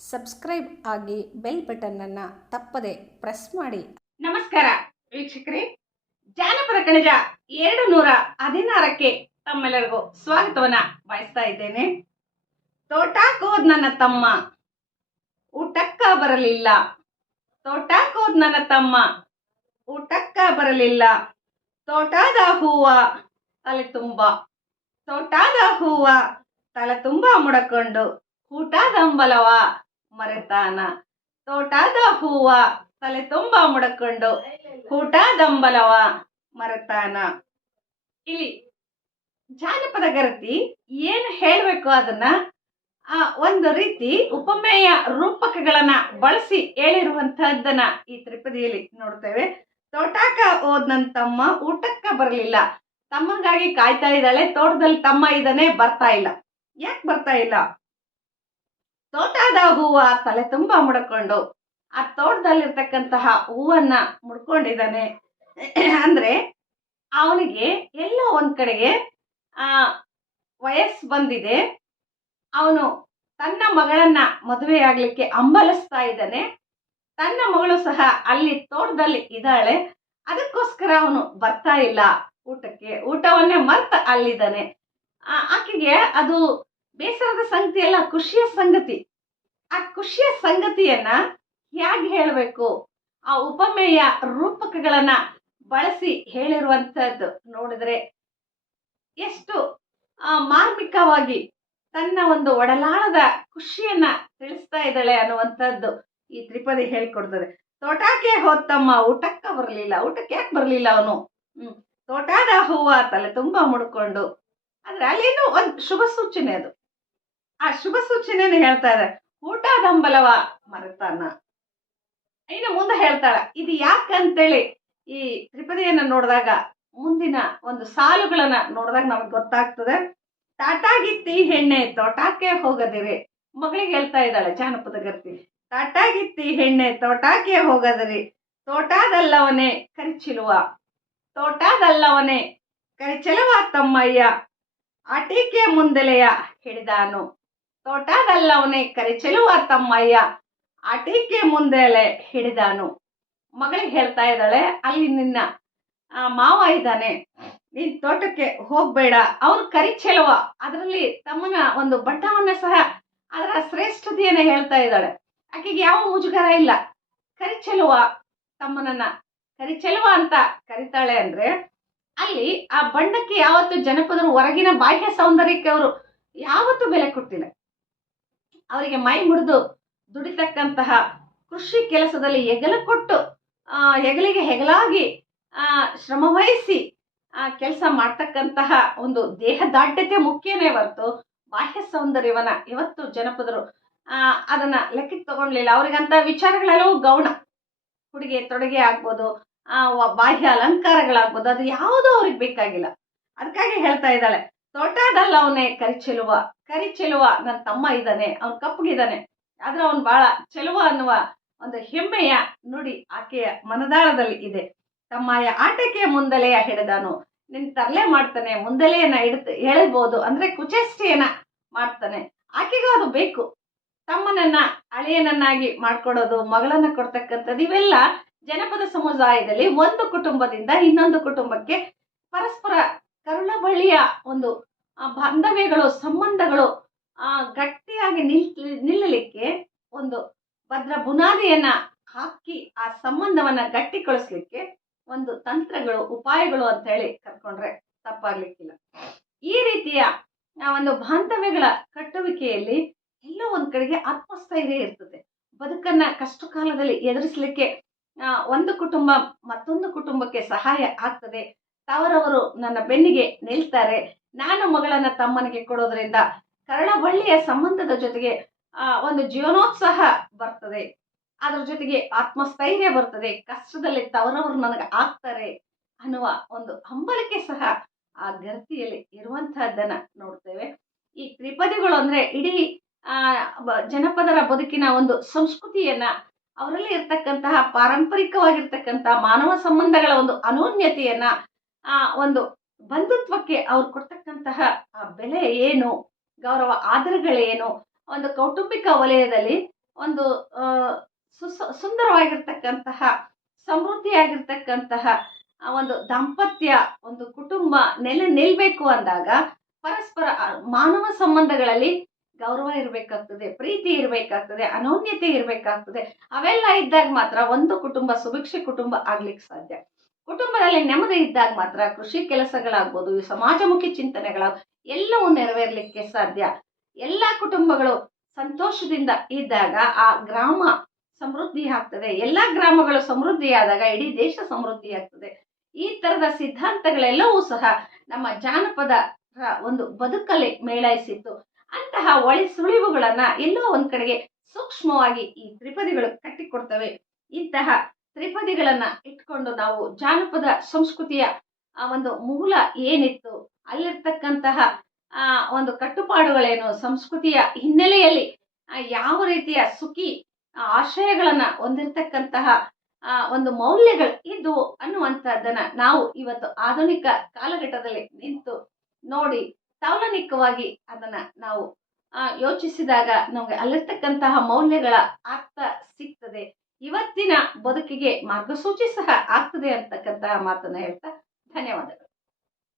Subscribe ಆಗಿ bell ಬಟನ್ನನ್ನು ತಪ್ಪದೆ press ಮಾಡಿ. ನಮಸ್ಕಾರ ವೀಕ್ಷಕರೇ, ಜಾನಪದ ಕಣಜ 216ಕ್ಕೆ ತಮ್ಮೆಲ್ಲರಿಗೂ ಸ್ವಾಗತವನ್ನ ಬಯಸ್ತಾ ಇದ್ದೇನೆ. ತೋಟಕ್ಕೋದ್ ನನ್ನ ತಮ್ಮ ಊಟಕ್ಕ ಬರಲಿಲ್ಲ, ತೋಟಕ್ಕೋದ್ ನನ್ನ ತಮ್ಮ ಊಟಕ್ಕ ಬರಲಿಲ್ಲ, ತೋಟದ ಹೂವ ತಲೆ ತುಂಬ, ತೋಟದ ಹೂವ ತಲೆ ತುಂಬ ಮುಡಕೊಂಡು ಊಟದಂಬಲವ ಮರೆತಾನ, ತೋಟದ ಹೂವ ತಲೆ ತುಂಬ ಮುಡಕೊಂಡು ಊಟದಂಬಲವ ಮರೆತಾನ. ಇಲ್ಲಿ ಜಾನಪದ ಗರತಿ ಏನು ಹೇಳಬೇಕು ಅದನ್ನ ಒಂದು ರೀತಿ ಉಪಮೇಯ ರೂಪಕಗಳನ್ನ ಬಳಸಿ ಹೇಳಿರುವಂತಹದ್ದನ್ನ ಈ ತ್ರಿಪದಿಯಲ್ಲಿ ನೋಡ್ತೇವೆ. ತೋಟಕ್ಕ ಹೋದ್ ನನ್ನ ತಮ್ಮ ಊಟಕ್ಕ ಬರಲಿಲ್ಲ, ತಮ್ಮನಿಗಾಗಿ ಕಾಯ್ತಾ ಇದ್ದಾಳೆ. ತೋಟದಲ್ಲಿ ತಮ್ಮ ಇದ್ದಾನೆ, ಬರ್ತಾ ಇಲ್ಲ. ಯಾಕೆ ಬರ್ತಾ ಇಲ್ಲ? ತೋಟದ ಹೂವ ತಲೆ ತುಂಬ ಮುಡ್ಕೊಂಡು ಆ ತೋಟದಲ್ಲಿರ್ತಕ್ಕಂತಹ ಹೂವನ್ನ ಮುಡ್ಕೊಂಡಿದ್ದಾನೆ. ಅಂದ್ರೆ ಅವನಿಗೆ ಎಲ್ಲ ಒಂದ್ ಕಡೆಗೆ ವಯಸ್ಸು ಬಂದಿದೆ. ಅವನು ತನ್ನ ಮಗಳನ್ನ ಮದುವೆ ಆಗ್ಲಿಕ್ಕೆ ಹಂಬಲಿಸ್ತಾ ಇದ್ದಾನೆ. ತನ್ನ ಮಗಳು ಸಹ ಅಲ್ಲಿ ತೋಟದಲ್ಲಿ ಇದ್ದಾಳೆ. ಅದಕ್ಕೋಸ್ಕರ ಅವನು ಬರ್ತಾ ಇಲ್ಲ ಊಟಕ್ಕೆ. ಊಟವನ್ನೇ ಮರ್ತ ಅಲ್ಲಿದ್ದಾನೆ. ಆಕೆಗೆ ಅದು ಬೇಸರದ ಸಂಗತಿ ಅಲ್ಲ, ಖುಷಿಯ ಸಂಗತಿ. ಆ ಖುಷಿಯ ಸಂಗತಿಯನ್ನ ಹೇಗೆ ಹೇಳಬೇಕು? ಆ ಉಪಮೇಯ ರೂಪಕಗಳನ್ನ ಬಳಸಿ ಹೇಳಿರುವಂತಹದ್ದು ನೋಡಿದ್ರೆ ಎಷ್ಟು ಮಾರ್ಮಿಕವಾಗಿ ತನ್ನ ಒಂದು ಒಡಲಾಳದ ಖುಷಿಯನ್ನ ತಿಳಿಸ್ತಾ ಇದ್ದಾಳೆ ಅನ್ನುವಂಥದ್ದು ಈ ತ್ರಿಪದಿ ಹೇಳಿಕೊಡ್ತದೆ. ತೋಟಕ್ಕೆ ಹೋತಮ್ಮ ಊಟಕ್ಕ ಬರಲಿಲ್ಲ. ಊಟಕ್ಕೆ ಯಾಕೆ ಬರಲಿಲ್ಲ ಅವನು? ತೋಟದ ಹೂವ ತಲೆ ತುಂಬಾ ಮುಡ್ಕೊಂಡು. ಅಂದ್ರೆ ಅಲ್ಲೇನು ಒಂದು ಶುಭ ಸೂಚನೆ. ಅದು ಆ ಶುಭ ಸೂಚನೆಯನ್ನು ಹೇಳ್ತಾ ಇದೆ. ಊಟದಂಬಲವ ಮರೆತಾನ. ಇನ್ನು ಮುಂದೆ ಹೇಳ್ತಾಳ. ಇದು ಯಾಕಂತೇಳಿ ಈ ತ್ರಿಪದಿಯನ್ನ ನೋಡಿದಾಗ, ಮುಂದಿನ ಒಂದು ಸಾಲುಗಳನ್ನ ನೋಡಿದಾಗ ನಮಗೆ ಗೊತ್ತಾಗ್ತದೆ. ತಾಟಾಗಿತ್ತಿ ಹೆಣ್ಣೆ ತೋಟಕ್ಕೆ ಹೋಗದಿರಿ. ಮಗಳಿಗೆ ಹೇಳ್ತಾ ಇದ್ದಾಳೆ ಜಾನಪದ ಗರ್ತಿ. ತಾಟಾಗಿತ್ತಿ ಹೆಣ್ಣೆ ತೋಟಕ್ಕೆ ಹೋಗದಿರಿ, ತೋಟದಲ್ಲವನೇ ಕರಿಚಿಲುವ, ತೋಟದಲ್ಲವನೇ ಕರಿಚಲುವ ತಮ್ಮಯ್ಯ ಆಟಿಕೆ ಮುಂದೆಲೆಯ ಹಿಡಿದಾನು, ತೋಟದಲ್ಲವನೇ ಕರಿಚಲುವ ತಮ್ಮಯ್ಯ ಆಟಿಕೆ ಮುಂದೆಲೆ ಹಿಡಿದಾನು. ಮಗಳಿಗೆ ಹೇಳ್ತಾ ಇದ್ದಾಳೆ, ಅಲ್ಲಿ ನಿನ್ನ ಮಾವ ಇದ್ದಾನೆ, ನೀನ್ ತೋಟಕ್ಕೆ ಹೋಗ್ಬೇಡ. ಅವನು ಕರಿಚೆಲುವ. ಅದರಲ್ಲಿ ತಮ್ಮನ ಒಂದು ಬಟ್ಟವನ್ನ ಸಹ ಅದರ ಶ್ರೇಷ್ಠತೆಯನ್ನ ಹೇಳ್ತಾ ಇದ್ದಾಳೆ. ಆಕೆಗೆ ಯಾವ ಮುಜುಗರ ಇಲ್ಲ. ಕರಿಚೆಲುವ ತಮ್ಮನನ್ನ ಕರಿಚೆಲುವ ಅಂತ ಕರಿತಾಳೆ. ಅಂದ್ರೆ ಅಲ್ಲಿ ಆ ಬಣ್ಣಕ್ಕೆ ಯಾವತ್ತು ಜನಪದರು ಹೊರಗಿನ ಬಾಹ್ಯ ಸೌಂದರ್ಯಕ್ಕೆ ಅವರು ಯಾವತ್ತೂ ಬೆಲೆ ಕೊಟ್ಟಿಲ್ಲ. ಅವರಿಗೆ ಮೈ ಮುರಿದು ದುಡಿತಕ್ಕಂತಹ ಕೃಷಿ ಕೆಲಸದಲ್ಲಿ ಹೆಗಲು ಕೊಟ್ಟು ಹೆಗಲಿಗೆ ಹೆಗಲಾಗಿ ಶ್ರಮವಹಿಸಿ ಕೆಲಸ ಮಾಡ್ತಕ್ಕಂತಹ ಒಂದು ದೇಹದಾಢ್ಯತೆ ಮುಖ್ಯನೇ ಹೊರತು ಬಾಹ್ಯ ಸೌಂದರ್ಯವನ್ನ ಇವತ್ತು ಜನಪದರು ಅದನ್ನ ಲೆಕ್ಕಕ್ಕೆ ತಗೊಂಡ್ಲಿಲ್ಲ. ಅವ್ರಿಗಂತ ವಿಚಾರಗಳೆಲ್ಲವೂ ಗೌಣ. ಹುಡುಗೆ ತೊಡುಗೆ ಆಗ್ಬೋದು, ಬಾಹ್ಯ ಅಲಂಕಾರಗಳಾಗ್ಬೋದು, ಅದು ಯಾವುದೂ ಅವ್ರಿಗೆ ಬೇಕಾಗಿಲ್ಲ. ಅದಕ್ಕಾಗಿ ಹೇಳ್ತಾ ಇದ್ದಾಳೆ, ತೋಟದಲ್ಲ ಅವನೇ ಕರಿಚೆಲುವ. ಕರಿಚೆಲುವ ನನ್ನ ತಮ್ಮ ಇದ್ದಾನೆ, ಅವನು ಕಪ್ಪಗಿದ್ದಾನೆ, ಆದ್ರೆ ಅವನು ಬಹಳ ಚೆಲುವ ಅನ್ನುವ ಒಂದು ಹೆಮ್ಮೆಯ ನುಡಿ ಆಕೆಯ ಮನದಾಳದಲ್ಲಿ ಇದೆ. ತಮ್ಮಯ್ಯ ಆಟಕ್ಕೆ ಮುಂದಲೆಯ ಹಿಡಿದಾನು. ನಿನ್ ತರಲೆ ಮಾಡ್ತಾನೆ, ಮುಂದಲೆಯನ್ನ ಹೇಳ್ಬೋದು ಅಂದ್ರೆ ಕುಚೇಷ್ಟೆಯನ್ನ ಮಾಡ್ತಾನೆ. ಆಕೆಗೂ ಅದು ಬೇಕು. ತಮ್ಮನನ್ನ ಅಳಿಯನನ್ನಾಗಿ ಮಾಡ್ಕೊಡೋದು, ಮಗಳನ್ನ ಕೊಡ್ತಕ್ಕಂಥದ್ದು, ಇವೆಲ್ಲ ಜನಪದ ಸಮುದಾಯದಲ್ಲಿ ಒಂದು ಕುಟುಂಬದಿಂದ ಇನ್ನೊಂದು ಕುಟುಂಬಕ್ಕೆ ಪರಸ್ಪರ ಕರುಳ ಬಳ್ಳಿಯ ಒಂದು ಬಾಂಧವ್ಯಗಳು, ಸಂಬಂಧಗಳು ಗಟ್ಟಿಯಾಗಿ ನಿಲ್ಲಲಿಕ್ಕೆ ಒಂದು ಭದ್ರ ಬುನಾದಿಯನ್ನ ಹಾಕಿ ಆ ಸಂಬಂಧವನ್ನ ಗಟ್ಟಿಗೊಳಿಸ್ಲಿಕ್ಕೆ ಒಂದು ತಂತ್ರಗಳು, ಉಪಾಯಗಳು ಅಂತ ಹೇಳಿ ಕರ್ಕೊಂಡ್ರೆ ತಪ್ಪಾಗ್ಲಿಕ್ಕಿಲ್ಲ. ಈ ರೀತಿಯ ಒಂದು ಬಾಂಧವ್ಯಗಳ ಕಟ್ಟುವಿಕೆಯಲ್ಲಿ ಎಲ್ಲ ಒಂದ್ ಕಡೆಗೆ ಆತ್ಮಸ್ಥೈರ್ಯ ಇರ್ತದೆ. ಬದುಕನ್ನ ಕಷ್ಟ ಕಾಲದಲ್ಲಿ ಎದುರಿಸಲಿಕ್ಕೆ ಒಂದು ಕುಟುಂಬ ಮತ್ತೊಂದು ಕುಟುಂಬಕ್ಕೆ ಸಹಾಯ ಆಗ್ತದೆ. ತವರವರು ನನ್ನ ಬೆನ್ನಿಗೆ ನಿಲ್ತಾರೆ. ನಾನು ಮಗಳನ್ನ ತಮ್ಮನಿಗೆ ಕೊಡೋದ್ರಿಂದ ಕರಳಬಳ್ಳಿಯ ಸಂಬಂಧದ ಜೊತೆಗೆ ಒಂದು ಜೀವನೋತ್ಸಾಹ ಬರ್ತದೆ. ಅದ್ರ ಜೊತೆಗೆ ಆತ್ಮಸ್ಥೈರ್ಯ ಬರ್ತದೆ. ಕಷ್ಟದಲ್ಲಿ ತವರವರು ನನಗೆ ಆಗ್ತಾರೆ ಅನ್ನುವ ಒಂದು ಹಂಬಲಿಕೆ ಸಹ ಆ ಗರ್ತಿಯಲ್ಲಿ ಇರುವಂತಹದ್ದನ್ನ ನೋಡ್ತೇವೆ. ಈ ತ್ರಿಪದಿಗಳು ಅಂದ್ರೆ ಇಡೀ ಜನಪದರ ಬದುಕಿನ ಒಂದು ಸಂಸ್ಕೃತಿಯನ್ನ, ಅವರಲ್ಲಿ ಇರ್ತಕ್ಕಂತಹ ಪಾರಂಪರಿಕವಾಗಿರ್ತಕ್ಕಂತಹ ಮಾನವ ಸಂಬಂಧಗಳ ಒಂದು ಅನೋನ್ಯತೆಯನ್ನ, ಒಂದು ಬಂಧುತ್ವಕ್ಕೆ ಅವ್ರು ಕೊಡ್ತಕ್ಕಂತಹ ಬೆಲೆ ಏನು, ಗೌರವ ಆದರಗಳೇನು, ಒಂದು ಕೌಟುಂಬಿಕ ವಲಯದಲ್ಲಿ ಒಂದು ಆ, ಸುಂದರವಾಗಿರ್ತಕ್ಕಂತಹ ಸಮೃದ್ಧಿಯಾಗಿರ್ತಕ್ಕಂತಹ ಒಂದು ದಾಂಪತ್ಯ, ಒಂದು ಕುಟುಂಬ ನಿಲ್ಬೇಕು ಅಂದಾಗ ಪರಸ್ಪರ ಮಾನವ ಸಂಬಂಧಗಳಲ್ಲಿ ಗೌರವ ಇರಬೇಕಾಗ್ತದೆ, ಪ್ರೀತಿ ಇರಬೇಕಾಗ್ತದೆ, ಅನೋನ್ಯತೆ ಇರಬೇಕಾಗ್ತದೆ. ಅವೆಲ್ಲ ಇದ್ದಾಗ ಮಾತ್ರ ಒಂದು ಕುಟುಂಬ ಸುಭಿಕ್ಷೆ ಕುಟುಂಬ ಆಗ್ಲಿಕ್ಕೆ ಸಾಧ್ಯ. ಕುಟುಂಬದಲ್ಲಿ ನೆಮ್ಮದಿ ಇದ್ದಾಗ ಮಾತ್ರ ಕೃಷಿ ಕೆಲಸಗಳಾಗ್ಬೋದು, ಸಮಾಜಮುಖಿ ಚಿಂತನೆಗಳ ಎಲ್ಲವೂ ನೆರವೇರ್ಲಿಕ್ಕೆ ಸಾಧ್ಯ. ಎಲ್ಲಾ ಕುಟುಂಬಗಳು ಸಂತೋಷದಿಂದ ಇದ್ದಾಗ ಆ ಗ್ರಾಮ ಸಮೃದ್ಧಿ ಆಗ್ತದೆ. ಎಲ್ಲಾ ಗ್ರಾಮಗಳು ಸಮೃದ್ಧಿಯಾದಾಗ ಇಡೀ ದೇಶ ಸಮೃದ್ಧಿ ಆಗ್ತದೆ. ಈ ತರದ ಸಿದ್ಧಾಂತಗಳೆಲ್ಲವೂ ಸಹ ನಮ್ಮ ಜಾನಪದ ಒಂದು ಬದುಕಲ್ಲಿ ಮೇಳೈಸಿತ್ತು. ಅಂತಹ ಸುಳಿವುಗಳನ್ನ ಎಲ್ಲೋ ಒಂದ್ ಕಡೆಗೆ ಸೂಕ್ಷ್ಮವಾಗಿ ಈ ತ್ರಿಪದಿಗಳು ಕಟ್ಟಿಕೊಡ್ತವೆ. ಇಂತಹ ತ್ರಿಪದಿಗಳನ್ನ ಇಟ್ಕೊಂಡು ನಾವು ಜಾನಪದ ಸಂಸ್ಕೃತಿಯ ಒಂದು ಮೂಲ ಏನಿತ್ತು, ಅಲ್ಲಿರ್ತಕ್ಕಂತಹ ಒಂದು ಕಟ್ಟುಪಾಡುಗಳೇನು, ಸಂಸ್ಕೃತಿಯ ಹಿನ್ನೆಲೆಯಲ್ಲಿ ಯಾವ ರೀತಿಯ ಸುಖಿ ಆಶಯಗಳನ್ನ ಹೊಂದಿರತಕ್ಕಂತಹ ಒಂದು ಮೌಲ್ಯಗಳು ಇದು ಅನ್ನುವಂಥದ್ದನ್ನ ನಾವು ಇವತ್ತು ಆಧುನಿಕ ಕಾಲಘಟ್ಟದಲ್ಲಿ ನಿಂತು ನೋಡಿ ತೌಲನಿಕವಾಗಿ ಅದನ್ನ ನಾವು ಯೋಚಿಸಿದಾಗ ನಮ್ಗೆ ಅಲ್ಲಿರ್ತಕ್ಕಂತಹ ಮೌಲ್ಯಗಳ ಅರ್ಥ ಸಿಗ್ತದೆ. ಇವತ್ತಿನ ಬದುಕಿಗೆ ಮಾರ್ಗಸೂಚಿ ಸಹ ಆಗ್ತದೆ ಅಂತಕ್ಕಂತಹ ಮಾತನ್ನ ಹೇಳ್ತಾ ಧನ್ಯವಾದಗಳು.